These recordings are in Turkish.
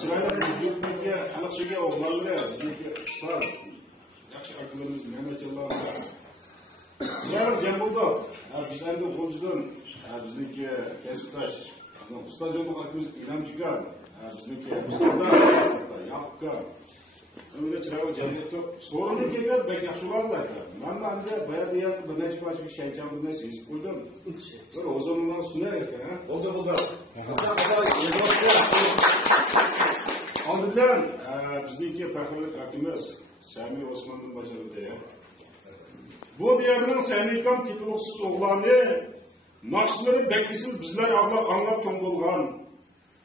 Çıraylar bizimki halkçıya oğlanları bizimki var. Yaxşı akıllarımız Mehmet Yıllar'da. Yarım cem oldu. Bizlerinde okulcudan bizimki kesiptaş. Usta Cemil akımız İlhamcıga. Bizimki Yakup'ka. Öyle çıraylar cem oldu. Sorunu gelmez belki yaxşılarlar. Ben de anca bayağı bir yakın bir neşme açmış şeycan bir sezip koydum. Böyle o zamanlar sunar erken. Oldu buldu. Aldıktan bizdeki performans akımız Sami Osman'ın başarılı ya. Bu diyarının Sami'kan tipoloksuz oğlanı nakşıları beklisiz bizler anlap çoğun olgan.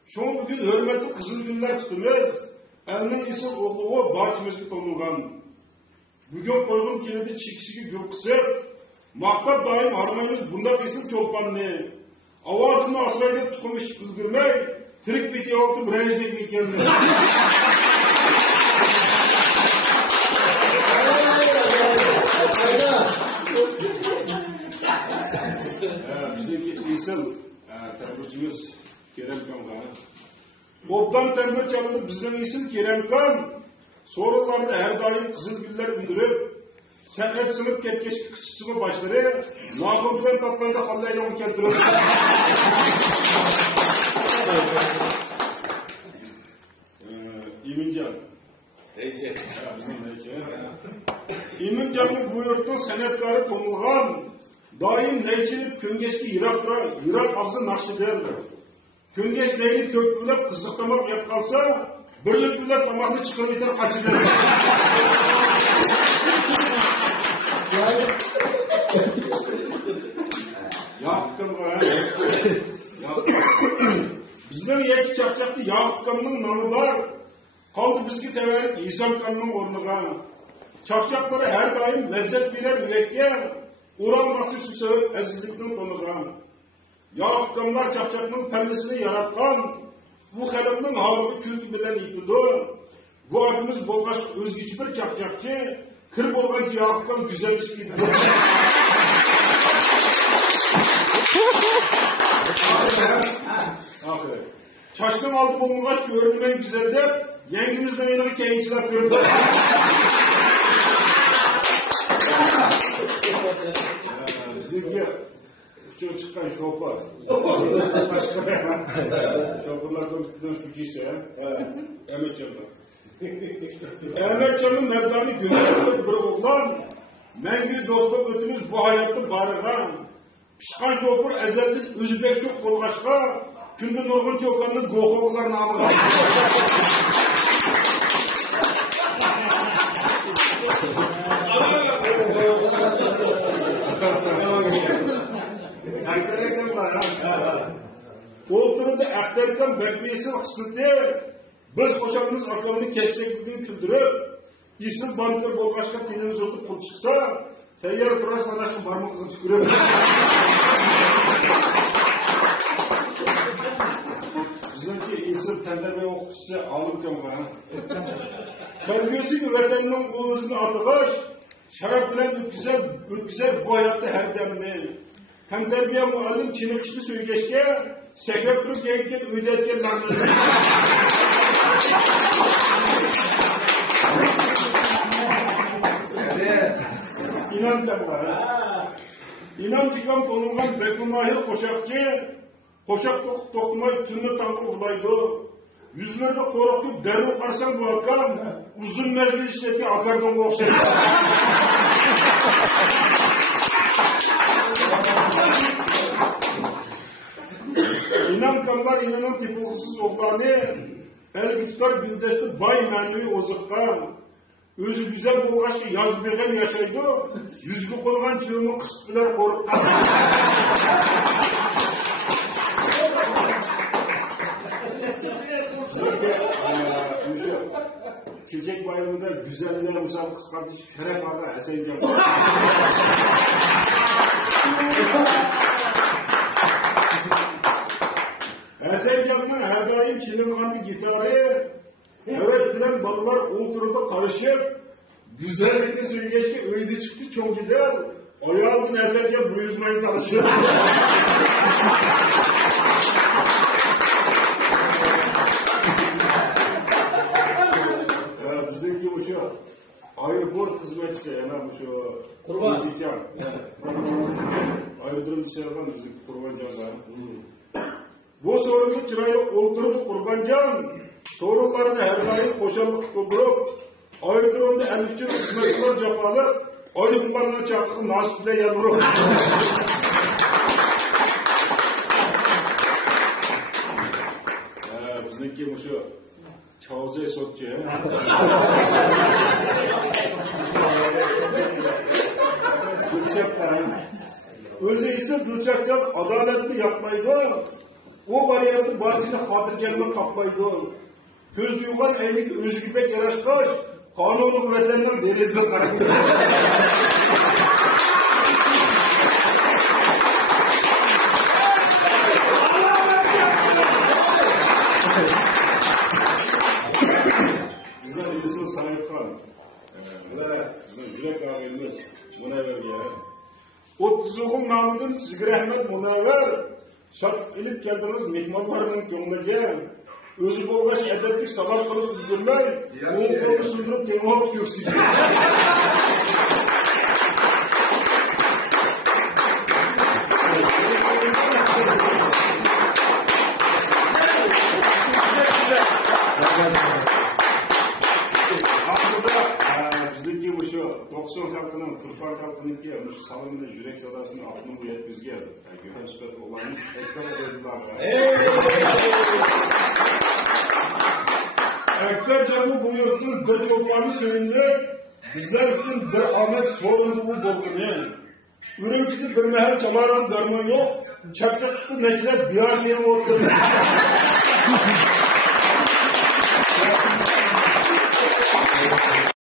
Şu bugün hürmetli kızıl günler tutumuz, elinin isi oğluğu barkımızı tonulgan. Bugün koygun kilidi çekisiki gül kısıp, maktap daim harmayımız bunda isim çolpanını. Avazını asrayıp tıkılmış kızgırmey, Trik biti yoktu, brejlik bir kendine. Bizdeki İsıl terbiyecimiz Kerem Kan var. Obdan terbiye çalınıp bizden İsıl Kerem Kan sorularda her daim kızıl güller ündürüp senet sınıf ketkeş kıçısını başları nakıldan tatlayda kallayla onu keltiriyor. İmincan. Neyse. İmincan'ın bu yurtun senetkarı konulgan daim neyçilip köngeçki Irak ağzı nakşıdır. Köngeç neyli kökülep kızıklamak yap kalsa birlikler tamamını çıkarıp biter kaçırır. Yakıp'tan var. Bizden yeki çakçaktı Yakıp'tanın namı var. Kaldı bizki teverik İsam kanının ornuğa. Çakçakları her daim lezzet birer yürekke, Ural batı şu sebep ezizlikten konuğa. Yakıp'tanlar çakçakının pellesini yaratkan, bu halının halığı kültü bilen itidu. Bu adımız bolgaç özgüç bir çakçakçı, kır bolgaç Yakıp'tan güzel işkiydi. Çaştan altı bolgaç görünmen güzeldir. Yengimizden yanı keyifçiler gördü. Bizimki uçuyor çıkan şoför. Şoförler komisyondan suçuysa ya. Ahmet Can'dan. Ahmet Can'ın merdani güzel bir oğlan. Mengü dostluk ötümüz bu hayatta barıgan. Pişkan şoför ezelli Özbek çok kolgaçka. Kündün orgun çokanın gokoğular namı var. Erkerekten var ya. Koltuğunda aktarıkan bekmeyesi kısıtlı. Biz koşanımız aklını kessekliğini küldürüp, İsim bankır bolgaçka filmimiz otup kıl çıksa, teyyar kurar sanaşın parmakla tükürüp. Bizimki İsim tenderbe okutusu alırken var. Terbiyesi ki vatanının uğuzunu atılaş, şarap bilen ötküzer bu hayatta her demli. Hem terbiye muallim çinikişli söyleşke, sekreterlik yayken üydetken lanlı. İnan da var. İnan dikam konulgan Beklumahir koşakçı, koşak dokumayı tünde tankı ulaydı. Yüzlerde korkup derru karsan bu akam, uzun mezli işleti akardan okşaydı. İnan kanlar inanın tipoksuz oğlanı, el tutar bildeşti bay menvi ozukkan. Özü güzel bolgaçı yaz begen yaşaydı, yüzgü kolgan çığımı kısıtlar korktan. Kilecek bayramında güzelliğe uzak kıskantıcı şeref ağa eseyden. Eseyden'in her daim çilingan gitarı, evet bilen balılar oturda karışıp, güzellikle söyleşki öyle çıktı çok gider, ayağını Eseyden bu yüzmeyi tanışır. Orası yana şu Kurban. Ayrıldırım dışarıdan müzik Kurbancan'da. Bu sorunu çırayı oldurdu Kurbancan. Sorularını her daim koşallık doldurup ayrıldırımda endişe hükümetler cepalı ayrılıklarına çarptı nasiple yanırım. Bizimki bu şu Çağızı Esotçu. Özü ise Gülçak'tan adaletli yapmaydı. O variyetin barışını hatırlayandan kapmaydı. Göz duyulan evlilik özgürlük yaraşkaç, kanunu kuvvetlerinden denizde karakter. Bizden birisini sahip kan. Bizim yürek ağabeyimiz Münevver ya. 30 oğul namıdın sizge rahmet Münevver. Şart ilip geldiniz mihmanlarının gönlüge. Özü bolgaç edeplik salar kılıp üzgünler. Oğul kolu sündürüp temahop göksüge. Bizdeki bu şu 90 halkının, Turfan halkının ki salonunda yürek sadasının altını bu yetmiz geldi. Gökhan Süper olanı Ekber'e verdiler. Ekber camı bu yurtun bir çoklarını söyledi. Bizler için bir Ahmet sorundu bu bolgunu. Ürümçide bir mehel çalaran derman yok. Çakta çıktı necdet bir an diye oturdu.